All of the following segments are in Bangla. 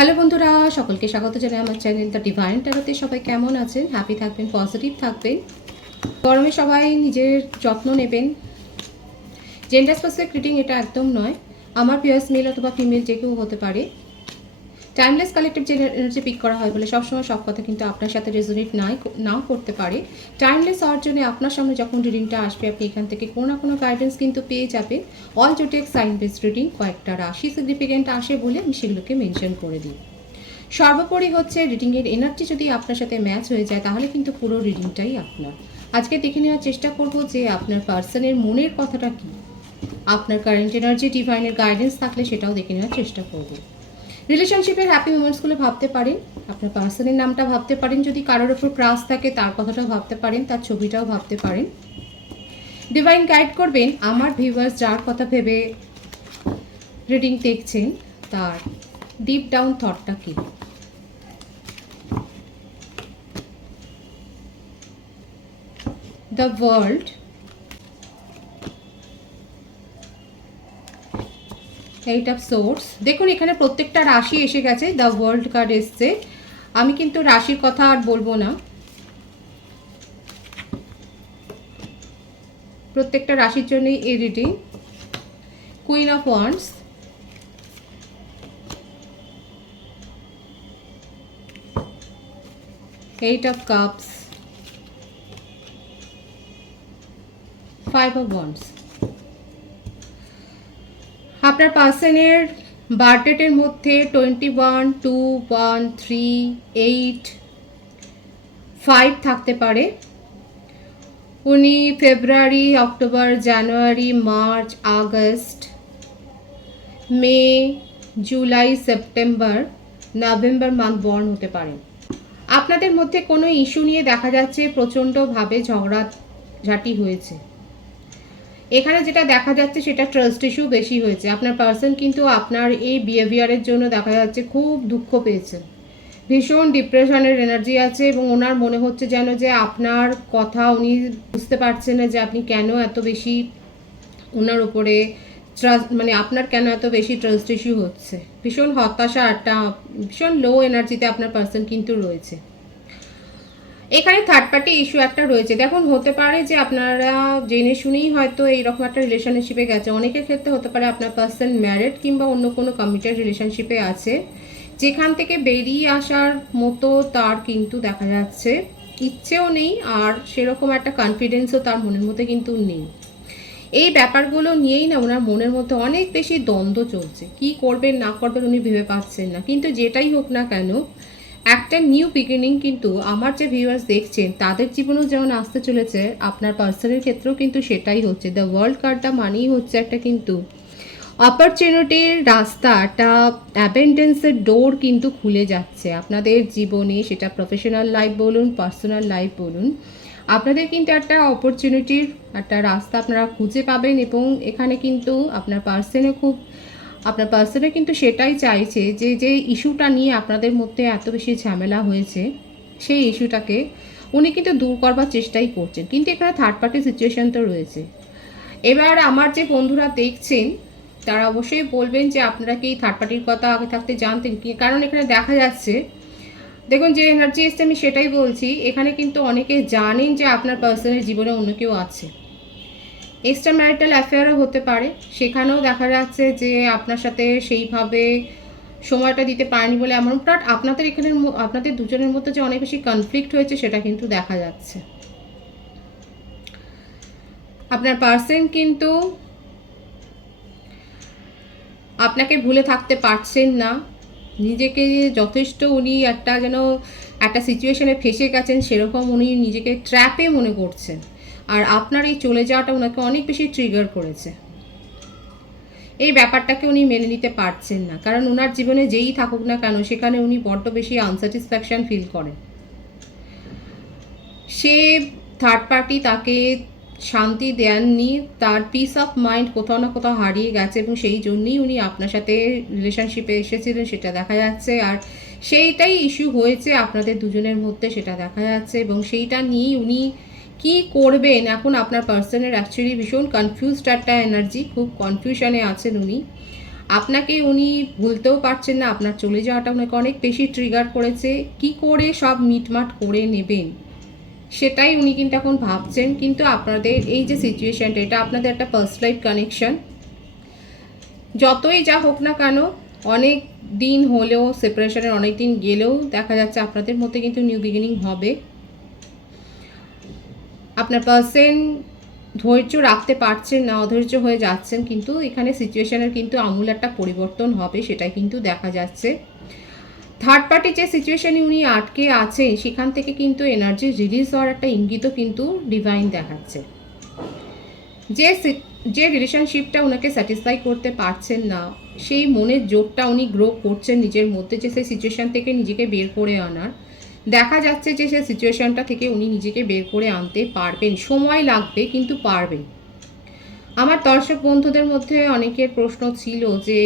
হ্যালো বন্ধুরা, সকলকে স্বাগত জানাই আমার চ্যানেল দ্য ডিভাইন ট্যারোতে। সবাই কেমন আছেন? হ্যাপি থাকবেন, পজিটিভ থাকবেন। গরমে সবাই নিজের যত্ন নেবেন। জেন্ডার স্পেসিফিক রিডিং এটা একদম নয়। আমার পিয়ার্স মেল অথবা ফিমেল যে কেউ হতে পারে। টাইমলেস কালেক্টিভ যে এনার্জি পিক করা হয় বলে সবসময় সব কথা কিন্তু আপনার সাথে রেজোনেট নাও করতে পারে। টাইমলেস হওয়ার জন্য আপনার সামনে যখন রিডিংটা আসবে, আপনি এখান থেকে কোনো না কোনো গাইডেন্স কিন্তু পেয়ে যাবেন। অল জোটেক সাইন বেসড রিডিং, কয়েকটা রাশি সিগনিফিকেন্ট আসে বলে আমি সেগুলোকে মেনশন করে দিই। সর্বোপরি হচ্ছে রিডিংয়ের এনার্জি যদি আপনার সাথে ম্যাচ হয়ে যায় তাহলে কিন্তু পুরো রিডিংটাই আপনার। আজকে দেখে নেওয়ার চেষ্টা করব যে আপনার পার্সনের মনের কথাটা কী। আপনার কারেন্ট এনার্জি ডিভাইনের গাইডেন্স থাকলে সেটাও দেখে নেওয়ার চেষ্টা করব। রিলেশনশিপের হ্যাপি মোমেন্টসগুলো ভাবতে পারেন, আপনার পার্সনের নামটা ভাবতে পারেন, যদি কারোর ওপর ক্রাশ থাকে তার কথাটাও ভাবতে পারেন, তার ছবিটাও ভাবতে পারেন। ডিভাইন গাইড করবেন আমার ভিউয়ার্স যার কথা ভেবে রিডিং দেখছেন তার ডিপ ডাউন থটটা কী। The world, eight of source. দেখুন এখানে প্রত্যেকটা রাশি এসে গেছে, দ্য ওয়ার্ল্ড কার্ড এসছে। আমি কিন্তু রাশির কথা আর বলবো না, প্রত্যেকটা রাশির জন্যই এই reading. Queen of wands, eight of cups, five of wands. আপনার পার্সনের বার্থডেটের মধ্যে 21, 2, 1, 3, 8, 5 থাকতে পারে। উনি February, October, January, March, August, May, July, September, November month born হতে পারেন। আপনাদের মধ্যে কোনো ইস্যু নিয়ে দেখা যাচ্ছে প্রচণ্ডভাবে ঝগড়াঝাটি হয়েছে। এখানে যেটা দেখা যাচ্ছে সেটা ট্রাস্ট ইস্যু বেশি হয়েছে। আপনার পার্সন কিন্তু আপনার এই বিহেভিয়ারের জন্য দেখা যাচ্ছে খুব দুঃখ পেয়েছেন, ভীষণ ডিপ্রেশনের এনার্জি আছে এবং ওনার মনে হচ্ছে যেন যে আপনার কথা উনি বুঝতে পারছেন না যে আপনি কেন এত বেশি ওনার উপরে ট্রাস্ট, মানে আপনার কেন এত বেশি ট্রাস্ট ইস্যু হচ্ছে। ভীষণ হতাশা, একটা ভীষণ লো এনার্জিতে আপনার পার্সন কিন্তু রয়েছে। এখানে থার্ড পার্টি ইস্যু একটা রয়েছে। দেখুন হতে পারে যে আপনারা জেনে শুনেই হয়তো এইরকম একটা রিলেশনশিপে গেছে। অনেকের ক্ষেত্রে হতে পারে আপনার পার্সন ম্যারিড কিংবা অন্য কোনো কমিটেড রিলেশনশিপে আছে, যেখান থেকে বেরিয়ে আসার মতো তার কিন্তু দেখা যাচ্ছে ইচ্ছেও নেই, আর সেরকম একটা কনফিডেন্সও তার মনের মধ্যে কিন্তু নেই। এই ব্যাপারগুলো নিয়েই না ওনার মনের মধ্যে অনেক বেশি দ্বন্দ্ব চলছে, কি করবেন না করবেন উনি ভেবে পাচ্ছেন না। কিন্তু যেটাই হোক না কেন, একটা নিউ বিগিনিং কিন্তু আমার যে ভিউয়ার্স দেখছেন তাদের জীবনেও যেমন আসতে চলেছে, আপনার পার্সনের ক্ষেত্রেও কিন্তু সেটাই হচ্ছে। দ্য ওয়ার্ল্ড কার্ডটা মানেই হচ্ছে একটা কিন্তু অপরচুনিটির রাস্তা, একটা অ্যাবেন্ডেন্সের ডোর কিন্তু খুলে যাচ্ছে আপনাদের জীবনে, সেটা প্রফেশনাল লাইফ বলুন, পার্সোনাল লাইফ বলুন। আপনাদের কিন্তু একটা অপরচুনিটির একটা রাস্তা আপনারা খুঁজে পাবেন এবং এখানে কিন্তু আপনার পার্সনে কিন্তু সেটাই চাইছে যে যে ইস্যুটা নিয়ে আপনাদের মধ্যে এত বেশি ঝামেলা হয়েছে সেই ইস্যুটাকে উনি কিন্তু দূর করবার চেষ্টাই করছেন। কিন্তু এখানে থার্ড পার্টি সিচুয়েশান তো রয়েছে। এবার আমার যে বন্ধুরা দেখছেন তারা অবশ্যই বলবেন যে আপনারা কি থার্ড পার্টির কথা আগে থাকতে জানতেন কি, কারণ এখানে দেখা যাচ্ছে, দেখুন যে এনার্জি এসছে আমি সেটাই বলছি। এখানে কিন্তু অনেকে জানেন যে আপনার পার্সনের জীবনে অন্য কেউ আছে, এক্সট্রা ম্যারিটাল অ্যাফেয়ারও হতে পারে। সেখানেও দেখা যাচ্ছে যে আপনার সাথে সেইভাবে সময়টা দিতে পারেনি বলে এমন, বাট আপনাদের এখানে আপনাদের দুজনের মধ্যে যে অনেক বেশি কনফ্লিক্ট হয়েছে সেটা কিন্তু দেখা যাচ্ছে। আপনার পার্সন কিন্তু আপনাকে ভুলে থাকতে পারছেন না, নিজেকে যথেষ্ট উনি একটা সিচুয়েশনে ফেসে গেছেন সেরকম উনি নিজেকে ট্র্যাপে মনে করছেন। আর আপনার এই চলে যাওয়াটা ওনাকে অনেক বেশি ট্রিগার করেছে। এই ব্যাপারটাকে উনি মেনে নিতে পারছেন না, কারণ ওনার জীবনে যেই থাকুক না কেন সেখানে উনি বড্ড বেশি আনস্যাটিসফ্যাকশান ফিল করেন। সে থার্ড পার্টি তাকে শান্তি দেননি, তার পিস অফ মাইন্ড কোথাও না কোথাও হারিয়ে গেছে এবং সেই জন্যই উনি আপনার সাথে রিলেশনশিপে এসেছিলেন সেটা দেখা যাচ্ছে। আর সেইটাই ইস্যু হয়েছে আপনাদের দুজনের মধ্যে সেটা দেখা যাচ্ছে এবং সেইটা নিয়েই উনি কি করবেন এখন আপনার পার্সনের অ্যাকচুয়ালি ভীষণ কনফিউজড একটা এনার্জি, খুব কনফিউশনে আছেন উনি। আপনাকে উনি ভুলতেও পারছেন না, আপনার চলে যাওয়াটা ওনাকে অনেক বেশি ট্রিগার করেছে। কি করে সব মিটমাট করে নেবেন সেটাই উনি কিন্তু এখন ভাবছেন। কিন্তু আপনাদের এই যে সিচুয়েশানটা, এটা আপনাদের একটা ফার্স্ট লাইফ কানেকশন। যতই যা হোক না কেন, অনেক দিন হলেও, সেপারেশনের অনেক দিন গেলেও দেখা যাচ্ছে আপনাদের মধ্যে কিন্তু নিউ বিগিনিং হবে। আপনার পার্সন ধৈর্য রাখতে পারছেন না, অধৈর্য হয়ে যাচ্ছেন, কিন্তু এখানে সিচুয়েশনের কিন্তু আমূল একটা পরিবর্তন হবে, সেটাই কিন্তু দেখা যাচ্ছে। থার্ড পার্টি যে সিচুয়েশনে উনি আটকে আছেন সেখান থেকে কিন্তু এনার্জি রিলিজ হওয়ার একটা ইঙ্গিতও কিন্তু ডিভাইন দেখাচ্ছে। যে রিলেশনশিপটা ওনাকে স্যাটিসফাই করতে পারছেন না, সেই মনের জোরটা উনি গ্রো করছেন নিজের মধ্যে, যে সেই সিচুয়েশান থেকে নিজেকে বের করে আনার। দেখা যাচ্ছে যে সেই সিচুয়েশানটা থেকে উনি নিজেকে বের করে আনতে পারবেন, সময় লাগবে কিন্তু পারবেন। আমার দর্শক বন্ধুদের মধ্যে অনেকের প্রশ্ন ছিল যে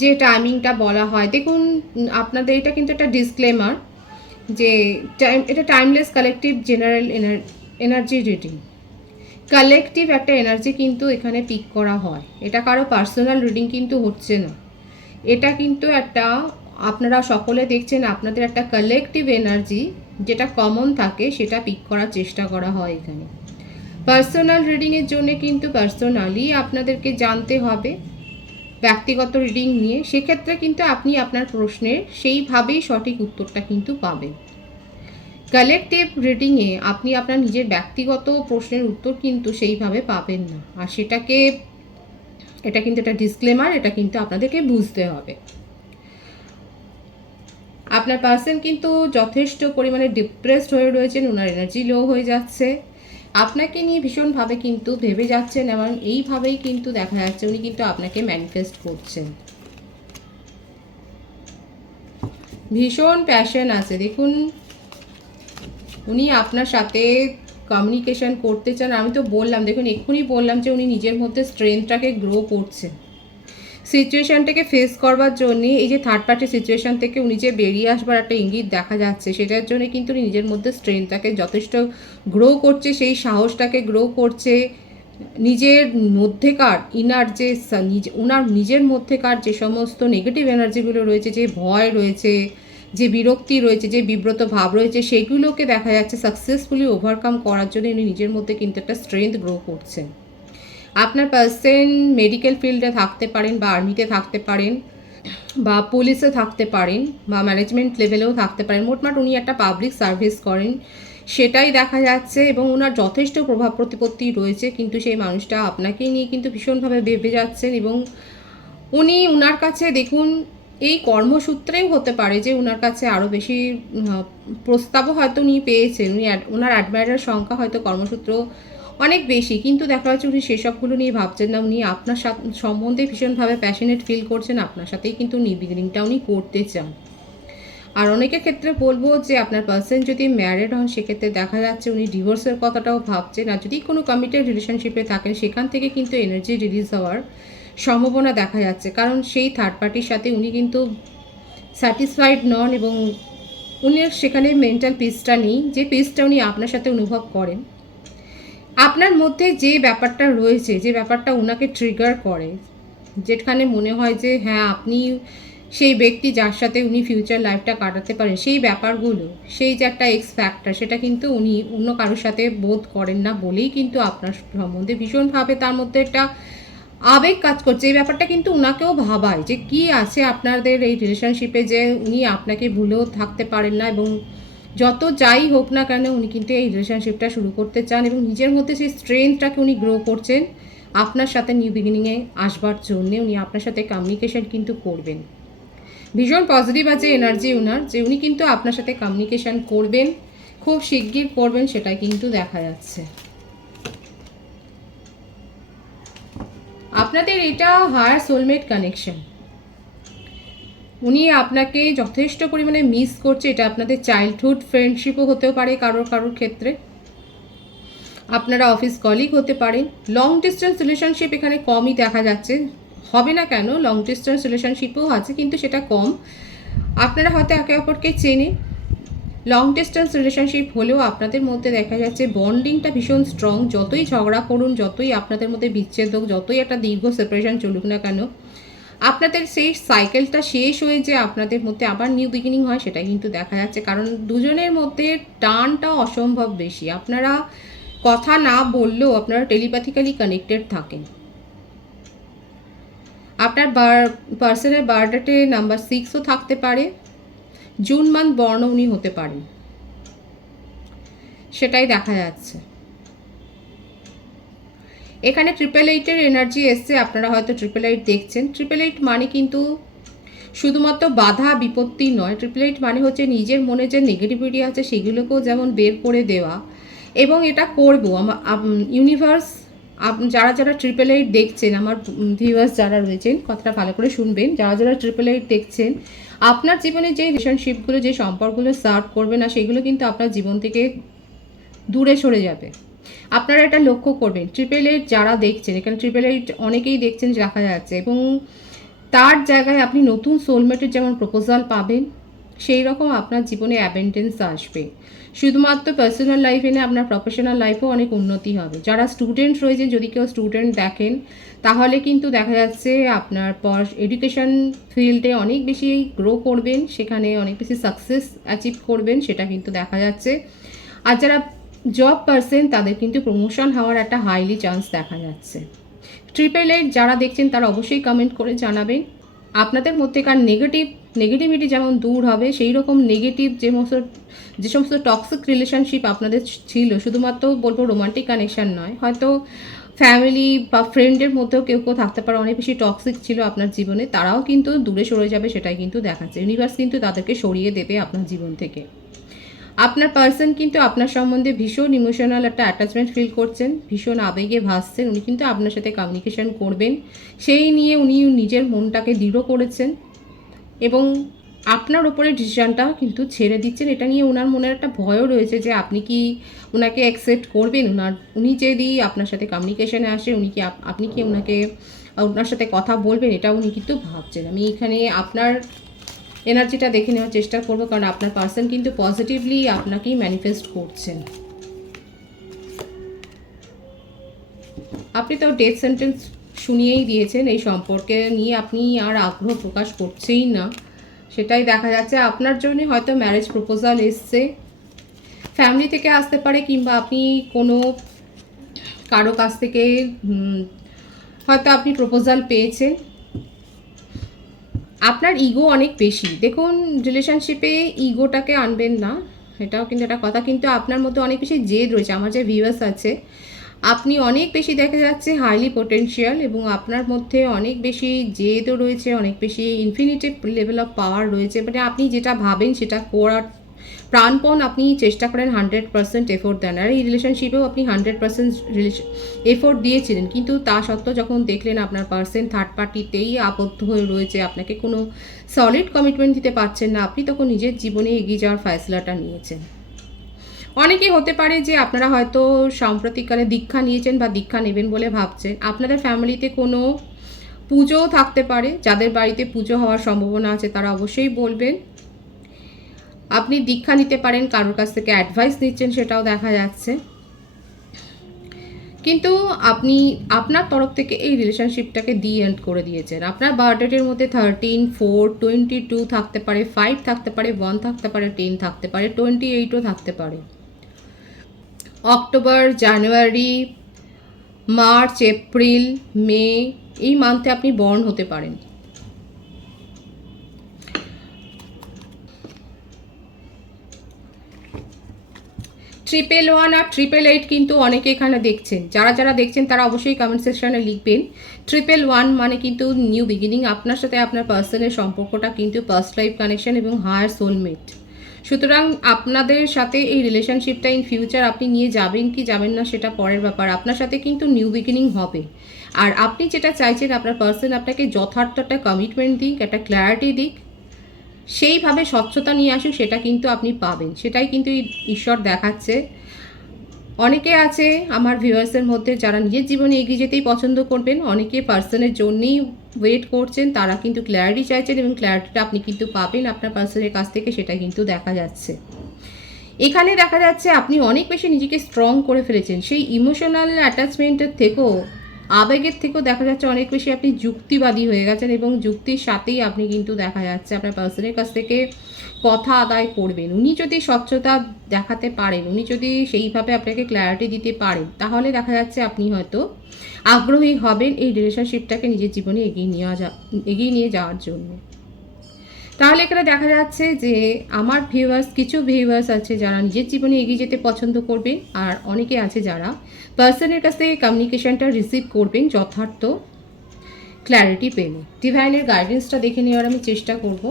যে টাইমিংটা বলা হয়, দেখুন আপনাদের এটা কিন্তু একটা ডিসক্লেমার যে এটা timeless collective general energy reading. Collective একটা এনার্জি কিন্তু এখানে পিক করা হয়, এটা কারো পার্সোনাল রিডিং কিন্তু হচ্ছে না। এটা কিন্তু একটা, আপনারা সকলে দেখছেন আপনাদের একটা কালেকটিভ এনার্জি যেটা কমন থাকে সেটা পিক করার চেষ্টা করা হয় এখানে। পার্সোনাল রিডিংয়ের জন্য কিন্তু পার্সোনালি আপনাদেরকে জানতে হবে ব্যক্তিগত রিডিং নিয়ে, সেক্ষেত্রে কিন্তু আপনি আপনার প্রশ্নের সেইভাবেই সঠিক উত্তরটা কিন্তু পাবেন। কালেকটিভ রিডিংয়ে আপনি আপনার নিজের ব্যক্তিগত প্রশ্নের উত্তর কিন্তু সেইভাবে পাবেন না, আর এটা কিন্তু একটা ডিসক্লেমার, এটা কিন্তু আপনাদেরকে বুঝতে হবে। আপনার পার্সন কিন্তু যথেষ্ট পরিমাণে ডিপ্রেসড হয়ে রয়েছেন, ওনার এনার্জি লো হয়ে যাচ্ছে, আপনাকে নিয়ে ভীষণভাবে কিন্তু ভেবে যাচ্ছেন, এবং এইভাবেই কিন্তু দেখা যাচ্ছে উনি কিন্তু আপনাকে ম্যানিফেস্ট করছেন। ভীষণ প্যাশন আছে, দেখুন উনি আপনার সাথে কমিউনিকেশন করতে চান। আমি তো বললাম, দেখুন এক্ষুনি বললাম যে উনি নিজের মধ্যে স্ট্রেংথটাকে গ্রো করছেন সিচুয়েশানটাকে ফেস করবার জন্যে। এই যে থার্ড পার্টি সিচুয়েশান থেকে উনি যে বেরিয়ে আসবার একটা ইঙ্গিত দেখা যাচ্ছে, সেটার জন্য কিন্তু উনি নিজের মধ্যে স্ট্রেংথটাকে যথেষ্ট গ্রো করছে, সেই সাহসটাকে গ্রো করছে। নিজের মধ্যেকার ইনার যে ওনার নিজের মধ্যেকার যে সমস্ত নেগেটিভ এনার্জিগুলো রয়েছে, যে ভয় রয়েছে, যে বিরক্তি রয়েছে, যে বিব্রত ভাব রয়েছে, সেগুলোকে দেখা যাচ্ছে সাকসেসফুলি ওভারকাম করার জন্য উনি নিজের মধ্যে কিন্তু একটা স্ট্রেংথ গ্রো করছেন। আপনার পার্সন মেডিকেল ফিল্ডে থাকতে পারেন, বা আর্মিতে থাকতে পারেন, বা পুলিশে থাকতে পারেন, বা ম্যানেজমেন্ট লেভেলেও থাকতে পারেন। মোটমাট উনি একটা পাবলিক সার্ভিস করেন, সেটাই দেখা যাচ্ছে। এবং ওনার যথেষ্ট প্রভাব প্রতিপত্তি রয়েছে, কিন্তু সেই মানুষটা আপনাকেই নিয়ে কিন্তু ভীষণভাবে ভেবে যাচ্ছেন। এবং উনি ওনার কাছে, দেখুন এই কর্মসূত্রেও হতে পারে যে ওনার কাছে আরও বেশি প্রস্তাবও হয়তো উনি পেয়েছেন, ওনার অ্যাডমায়ারের সংখ্যা হয়তো কর্মসূত্র অনেক বেশি, কিন্তু দেখা যাচ্ছে উনি সেসবগুলো নিয়ে ভাবছেন না। উনি আপনার সম্বন্ধে ভীষণভাবে প্যাশনেট ফিল করছেন, আপনার সাথেই কিন্তু নিউ বিগিনিংটা উনি করতে চান। আর অনেকের ক্ষেত্রে বলবো যে আপনার পার্সন যদি ম্যারিড হন, সেক্ষেত্রে দেখা যাচ্ছে উনি ডিভোর্সের কথাটাও ভাবছেন। আর যদি কোনো কমিটেড রিলেশনশিপে থাকেন, সেখান থেকে কিন্তু এনার্জি রিলিজ হওয়ার সম্ভাবনা দেখা যাচ্ছে, কারণ সেই থার্ড পার্টির সাথে উনি কিন্তু স্যাটিসফাইড নন, এবং উনি সেখানে মেন্টাল পিসটা নেই, যে পিসটা উনি আপনার সাথে অনুভব করেন। আপনার মধ্যে যে ব্যাপারটা রয়েছে, যে ব্যাপারটা ওনাকে ট্রিগার করে, যেখানে মনে হয় যে হ্যাঁ আপনি সেই ব্যক্তি যার সাথে উনি ফিউচার লাইফটা কাটাতে পারেন, সেই ব্যাপারগুলো, সেই যে একটা এক্স ফ্যাক্টর, সেটা কিন্তু উনি অন্য কারোর সাথে বোধ করেন না বলেই কিন্তু আপনার সম্বন্ধে ভীষণভাবে তার মধ্যে একটা আবেগ কাজ করছে। এই ব্যাপারটা কিন্তু ওনাকেও ভাবায় যে কি আছে আপনাদের এই রিলেশনশিপে, যে উনি আপনাকে ভুলেও থাকতে পারেন না, এবং যত যাই হোক না কেন উনি কিন্তু এই রিলেশনশিপটা শুরু করতে চান, এবং নিজের মধ্যে সেই স্ট্রেংথটাকে উনি গ্রো করছেন আপনার সাথে নিউ বিগিনিংয়ে আসবার জন্যে। উনি আপনার সাথে কমিউনিকেশন কিন্তু করবেন, ভীষণ পজিটিভ আছে এনার্জি ওনার, যে উনি কিন্তু আপনার সাথে কমিউনিকেশন করবেন, খুব শিগগির করবেন, সেটা কিন্তু দেখা যাচ্ছে। আপনাদের এটা হায়ার সোলমেট কানেকশন, উনি আপনাকে যথেষ্ট পরিমাণে মিস করছে। এটা আপনাদের চাইল্ডহুড ফ্রেন্ডশিপও হতেও পারে কারোর ক্ষেত্রে, আপনারা অফিস কলিগ হতে পারেন। লং ডিস্টেন্স রিলেশনশিপ এখানে কমই দেখা যাচ্ছে, হবে না কেন, লং ডিস্টেন্স রিলেশনশিপও আছে, কিন্তু সেটা কম। আপনারা হয়তো একে অপরকে চেনে, লং ডিস্টেন্স রিলেশনশিপ হলেও আপনাদের মধ্যে দেখা যাচ্ছে বন্ডিংটা ভীষণ স্ট্রং। যতই ঝগড়া করুন, যতই আপনাদের মধ্যে বিচ্ছেদ হোক, যতই একটা দীর্ঘ সেপারেশন চলুক না কেন, আপনাদের সেই সাইকেলটা শেষ হয়ে যে আপনাদের মধ্যে আবার নিউ বিগিনিং হয় সেটা কিন্তু দেখা যাচ্ছে, কারণ দুজনের মধ্যে টানটা অসম্ভব বেশি। আপনারা কথা না বললেও আপনারা টেলিপ্যাথিক্যালি কানেক্টেড থাকেন। আপনার পার্সনের বার্থডেতে নাম্বার 6ও থাকতে পারে, জুন মান্থ বর্ণ উনি হতে পারেন, সেটাই দেখা যাচ্ছে। এখানে 888-এর এনার্জি এসছে, আপনারা হয়তো 888 দেখছেন। 888 মানে কিন্তু শুধুমাত্র বাধা বিপত্তি নয়, 888 মানে হচ্ছে নিজের মনে যে নেগেটিভিটি আছে সেগুলোকেও যেমন বের করে দেওয়া, এবং এটা করবো ইউনিভার্স। যারা যারা 888 দেখছেন, আমার ভিউয়ার্স যারা রয়েছেন, কথাটা ভালো করে শুনবেন, যারা যারা 888 দেখছেন, আপনার জীবনে যে রিলেশনশিপগুলো, যে সম্পর্কগুলো সার্ভ করবে না, সেগুলো কিন্তু আপনার জীবন থেকে দূরে সরে যাবে। আপনারা এটা লক্ষ্য করবেন। 888 যারা দেখছেন, এখানে 888 অনেকেই দেখছেন দেখা যাচ্ছে, এবং তার জায়গায় আপনি নতুন সোলমেটের যেমন প্রপোজাল পাবেন, সেই রকম আপনার জীবনে অ্যাবেন্ডেন্স আসবে। শুধুমাত্র পার্সোনাল লাইফে না, আপনার প্রফেশনাল লাইফেও অনেক উন্নতি হবে। যারা স্টুডেন্ট রয়েছেন, যদি কেউ স্টুডেন্ট দেখেন, তাহলে কিন্তু দেখা যাচ্ছে আপনার এডুকেশন ফিল্ডে অনেক বেশি গ্রো করবেন, সেখানে অনেক বেশি সাকসেস অ্যাচিভ করবেন, সেটা কিন্তু দেখা যাচ্ছে। আর যারা জব পার্সন, তাদের কিন্তু প্রমোশন হওয়ার একটা হাইলি চান্স দেখা যাচ্ছে। 888 যারা দেখছেন তারা অবশ্যই কমেন্ট করে জানাবেন আপনাদের মধ্যেকার নেগেটিভিটি যেমন দূর হবে, সেই রকম নেগেটিভ যে সমস্ত টক্সিক রিলেশনশিপ আপনাদের ছিল, শুধুমাত্র বলবো রোমান্টিক কানেকশন নয়, হয়তো ফ্যামিলি বা ফ্রেন্ডের মধ্যেও কেউ কেউ থাকতে পারে অনেক বেশি টক্সিক ছিল আপনার জীবনে, তারাও কিন্তু দূরে সরে যাবে, সেটাই কিন্তু দেখাচ্ছে। ইউনিভার্স কিন্তু তাদেরকে সরিয়ে দেবে আপনার জীবন থেকে। আপনার পার্সন কিন্তু আপনার সম্বন্ধে ভীষণ ইমোশনাল একটা অ্যাটাচমেন্ট ফিল করছেন, ভীষণ আবেগে ভাসছেন। উনি কিন্তু আপনার সাথে কমিউনিকেশন করবেন, সেই নিয়ে উনি নিজের মনটাকে দৃঢ় করেছেন, এবং আপনার ওপরে ডিসিশনটা কিন্তু ছেড়ে দিচ্ছেন। এটা নিয়ে ওনার মনের একটা ভয়ও রয়েছে যে আপনি কি ওনাকে অ্যাকসেপ্ট করবেন। উনি যদি আপনার সাথে কমিউনিকেশনে আসে, আপনি কি ওনার সাথে কথা বলবেন, এটা উনি কিন্তু ভাবছেন। আমি এখানে আপনার এনার্জিটা দেখে নেওয়ার চেষ্টা করবো, কারণ আপনার পার্সন কিন্তু পজিটিভলি আপনাকেই ম্যানিফেস্ট করছেন। আপনি তো ডেথ সেন্টেন্স শুনিয়েই দিয়েছেন, এই সম্পর্কে নিয়ে আপনি আর আগ্রহ প্রকাশ করছেই না, সেটাই দেখা যাচ্ছে। আপনার জন্য হয়তো ম্যারেজ প্রপোজাল এসছে, ফ্যামিলি থেকে আসতে পারে, কিংবা আপনি কোনো কারো কাছ থেকে হয়তো আপনি প্রপোজাল পেয়েছেন। আপনার ইগো অনেক বেশি, দেখুন রিলেশনশিপে ইগোটাকে আনবেন না, এটাও কিন্তু একটা কথা। কিন্তু আপনার মধ্যে অনেক বেশি জেদ রয়েছে, আমার যে ভিউয়ার্স আছে, আপনি অনেক বেশি দেখা যাচ্ছে হাইলি পোটেনশিয়াল, এবং আপনার মধ্যে অনেক বেশি জেদও রয়েছে, অনেক বেশি ইনফিনিটিভ লেভেল অফ পাওয়ার রয়েছে। মানে আপনি যেটা ভাবেন সেটা করার প্রাণপণ আপনি চেষ্টা করেন, 100% এফোর্ট দেন। আর এই রিলেশনশিপেও আপনি 100% এফোর্ট দিয়েছিলেন, কিন্তু তা সত্ত্বেও যখন দেখলেন আপনার পার্সন থার্ড পার্টিতেই আবদ্ধ হয়ে রয়েছে, আপনাকে কোনো সলিড কমিটমেন্ট দিতে পারছেন না, আপনি তখন নিজের জীবনে এগিয়ে যাওয়ার ফয়সলাটা নিয়েছেন। অনেকেই হতে পারে যে আপনারা হয়তো সাম্প্রতিককালে দীক্ষা নিয়েছেন বা দীক্ষা নেবেন বলে ভাবছেন। আপনাদের ফ্যামিলিতে কোনো পুজোও থাকতে পারে, যাদের বাড়িতে পুজো হওয়ার সম্ভাবনা আছে তারা অবশ্যই বলবেন। আপনি দীক্ষা নিতে পারেন, কারোর কাছ থেকে অ্যাডভাইস নিচ্ছেন, সেটাও দেখা যাচ্ছে। কিন্তু আপনি আপনার তরফ থেকে এই রিলেশনশিপটাকে এন্ড করে দিয়েছেন। আপনার বার্থডেটের মধ্যে 13, 4, 22 থাকতে পারে, 5 থাকতে পারে, 1 থাকতে পারে, 10 থাকতে পারে, 28ও থাকতে পারে। অক্টোবর, জানুয়ারি, মার্চ, এপ্রিল, মে, এই মান্থে আপনি বর্ন হতে পারেন। ট্রিপল 1 আর 888 কিন্তু অনেকে এখানে দেখছেন, যারা যারা দেখছেন তারা অবশ্যই কমেন্ট সেকশনে লিখবেন। 811 মানে কিন্তু নিউ বিগিনিং, আপনার সাথে আপনার পার্সনের সম্পর্কটা কিন্তু পাস্ট লাইফ কানেকশন এবং হায়ার সোলমেট। সুতরাং আপনাদের সাথে এই রিলেশনশিপটা ইন ফিউচার আপনি নিয়ে যাবেন কি যাবেন না সেটা পরের ব্যাপার, আপনার সাথে কিন্তু নিউ বিগিনিং হবে। আর আপনি যেটা চাইছেন, আপনার পার্সন আপনাকে যথার্থ একটা কমিটমেন্ট দিক, একটা ক্ল্যারিটি দিক, সেইভাবে স্বচ্ছতা নিয়ে আসুক, সেটা কিন্তু আপনি পাবেন, সেটাই কিন্তু ঈশ্বর দেখাচ্ছে। অনেকে আছে আমার ভিউয়ার্সের মধ্যে যারা নিজের জীবনে এগিয়ে যেতেই পছন্দ করবেন, অনেকে পার্সনের জন্যই ওয়েট করছেন, তারা কিন্তু ক্ল্যারিটি চাইছেন, এবং ক্ল্যারিটিটা আপনি কিন্তু পাবেন আপনার পার্সনের কাছ থেকে, সেটা কিন্তু দেখা যাচ্ছে। এখানে দেখা যাচ্ছে আপনি অনেক বেশি নিজেকে স্ট্রং করে ফেলেছেন, সেই ইমোশনাল অ্যাটাচমেন্টের থেকেও আবেগের থেকেও দেখা যাচ্ছে অনেক বেশি আপনি যুক্তিবাদী হয়ে গেছেন এবং যুক্তির সাথেই আপনি কিন্তু দেখা যাচ্ছে আপনার পার্সনের কাছ থেকে কথা আদায় করবেন। উনি যদি স্বচ্ছতা দেখাতে পারেন, উনি যদি সেইভাবে আপনাকে ক্ল্যারিটি দিতে পারেন, তাহলে দেখা যাচ্ছে আপনি হয়তো আগ্রহী হবেন এই রিলেশনশিপটাকে নিজের জীবনে এগিয়ে নিয়ে যাওয়ার জন্য। তাহলে এখানে দেখা যাচ্ছে যে আমার কিছু ভিউয়ার্স আছে যারা নিজের জীবনে এগিয়ে যেতে পছন্দ করবেন, আর অনেকে আছে যারা পার্সনের কাছ থেকে কমিউনিকেশনটা রিসিভ করবেন যথার্থ ক্ল্যারিটি পেলে। ডিভাইনের গাইডেন্সটা দেখে নেওয়ার আমি চেষ্টা করব।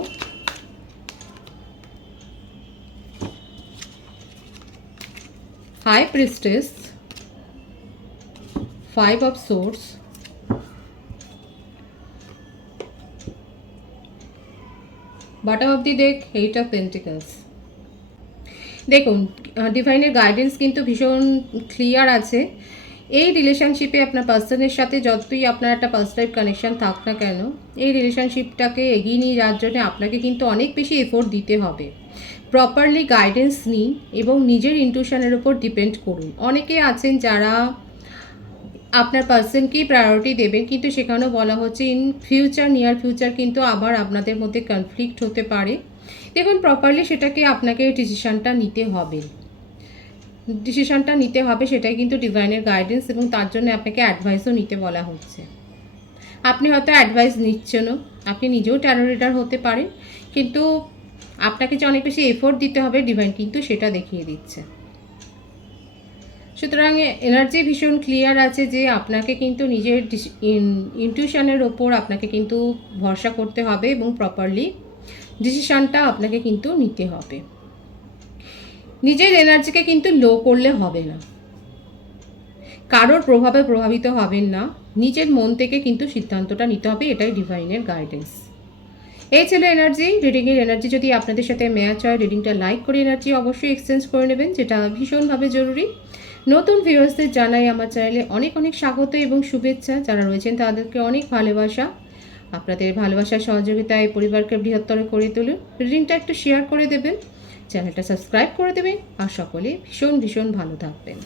High priestess, 5 of swords, bottom of the deck, 8 of pentacles. দেখুন, ডিভাইনের গাইডেন্স কিন্তু ভীষণ ক্লিয়ার আছে। এই রিলেশনশিপে আপনার পার্সনের সাথে যতই আপনার একটা পার্সোনাল কানেকশান থাক না কেন, এই রিলেশনশিপটাকে এগিয়ে নিয়ে যাওয়ার জন্য আপনাকে কিন্তু অনেক বেশি এফোর্ট দিতে হবে। প্রপারলি গাইডেন্স নিন এবং নিজের ইনটিউশনের উপর ডিপেন্ড করুন। অনেকে আছেন যারা আপনার পার্সনকেই প্রায়োরিটি দেবেন, কিন্তু সেখানেও বলা হচ্ছে ইন ফিউচার, নিয়ার ফিউচার কিন্তু আবার আপনাদের মধ্যে কনফ্লিক্ট হতে পারে। দেখুন, প্রপারলি সেটাকে আপনাকে ডিসিশানটা নিতে হবে, সেটাই কিন্তু ডিভাইনের গাইডেন্স, এবং তার জন্য আপনাকে অ্যাডভাইসও নিতে বলা হচ্ছে। আপনি হয়তো অ্যাডভাইস নিচ্ছেনও, আপনি নিজেও ট্যারো রিডার হতে পারেন, কিন্তু আপনাকে যে অনেক বেশি এফোর্ট দিতে হবে ডিভাইন কিন্তু সেটা দেখিয়ে দিচ্ছে। সুতরাং এনার্জি ভীষণ ক্লিয়ার আছে যে আপনাকে কিন্তু নিজের ইনটিউশনের ওপর আপনাকে কিন্তু ভরসা করতে হবে এবং প্রপারলি ডিসিশানটা আপনাকে কিন্তু নিতে হবে। নিজের এনার্জিকে কিন্তু লো করলে হবে না, কারোর প্রভাবে প্রভাবিত হবেন না, নিজের মন থেকে কিন্তু সিদ্ধান্তটা নিতে হবে, এটাই ডিভাইনের গাইডেন্স। এই ছিল এনার্জি রিডিংয়ের। এনার্জি যদি আপনাদের সাথে ম্যাচ হয়, রিডিংটা লাইক করে এনার্জি অবশ্যই এক্সচেঞ্জ করে নেবেন, যেটা ভীষণভাবে জরুরি। নতুন ভিউয়ার্সদের জানাই আমার চ্যানেলে অনেক অনেক স্বাগত এবং শুভেচ্ছা। যারা রয়েছেন তাদেরকে অনেক ভালোবাসা। আপনাদের ভালোবাসার সহযোগিতায় পরিবারকে বৃহত্তর করে তুলুন। রিডিংটা একটু শেয়ার করে দেবেন, চ্যানেলটা সাবস্ক্রাইব করে দেবেন, আর সকলে ভীষণ ভীষণ ভালো থাকবেন।